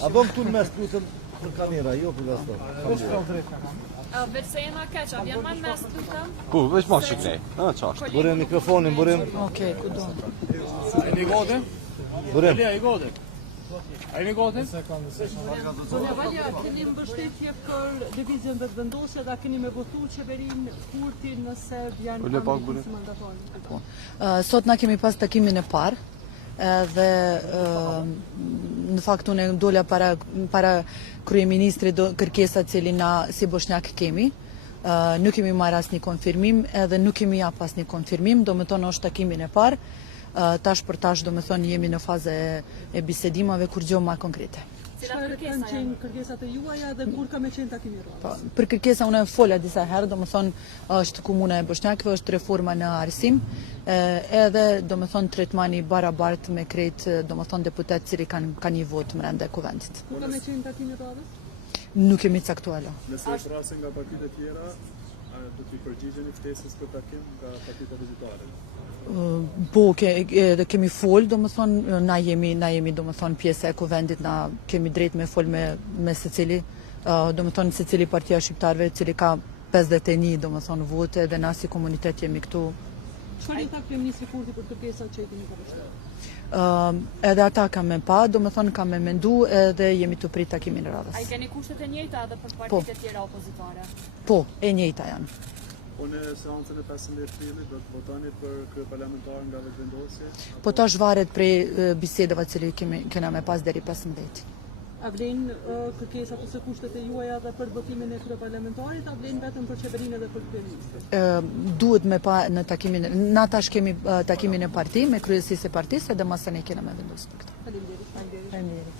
A bëm këtu në mes tutën për kamera, jo për gaston. Veç se jena keq, a vjen ma në mes tutën? Ku, veç ma shiknej. Qashtë. Burim mikrofonin, burim. Okej, ku do. Jeni gati? Burim. Elia, i gati? A jeni gati? Zonja Valja, keni mbështetje për lëvizjen vetëvendosje dhe keni me votu qeverinë Kurti nëse vjen mandatori? Sot na kemi pas takimin e parë, dhe në fakt unë dola para kryeministrit kërkesa cili na si Bosnjak kemi. Nuk kemi marrë asnjë konfirmim edhe nuk kemi jap asnjë konfirmim, domethënë është takimin e parë. Tash për tash domethënë jemi në fazë e bisedimave kur gjë më konkrete. Çfarë kanë qenë kërkesat e juaja dhe kur ka me qenë takimi i radhës? Për kërkesa unë fola disa herë, domethënë është komuna e Bosnjakëve, është reforma në arsim, edhe domethënë tretmani i barabartë me krejt domethënë deputet cili kanë një vot brenda kuvendit. Kur ka me qenë takimi i radhës? Nuk kemi caktuar. Nëse thrasin nga partitë e tjera, do t'i përgjigjeni ftesës për takim nga partitë opozitare? Po, kemi fol, domethënë na jemi domethënë pjesë e kuvendit, na kemi drejt me fol me secili, domethënë secili partia shqiptarëve e cili ka 51 domethënë vote dhe na si komunitet jemi këtu. Çfarë i tha kryeministri Kurti për kërkesat që i keni përshtatur? Edhe ata kam me pa, domethënë kam me mendu edhe jemi të prit takimin e radhës. A i keni kushtet e njëjta edhe për partitë e tjera opozitare? Po, e njëjta janë. Po në seancën e 15 prillit do të votoni për kryeparlamentar nga vetëvendosje? Po tash varet prej bisedave që kena me pas deri 15. A vlen kërkesat ose kushtet e juaja dhe për votimin e kryeparlamentarit, a vlen vetëm për qeverinë edhe për kryeministrin? Duhet me pa në takimin, na tash kemi takimin e parti me kryesisë e partisë edhe masën e kena me vendosur për këtë. Faleminderit. Faleminderit.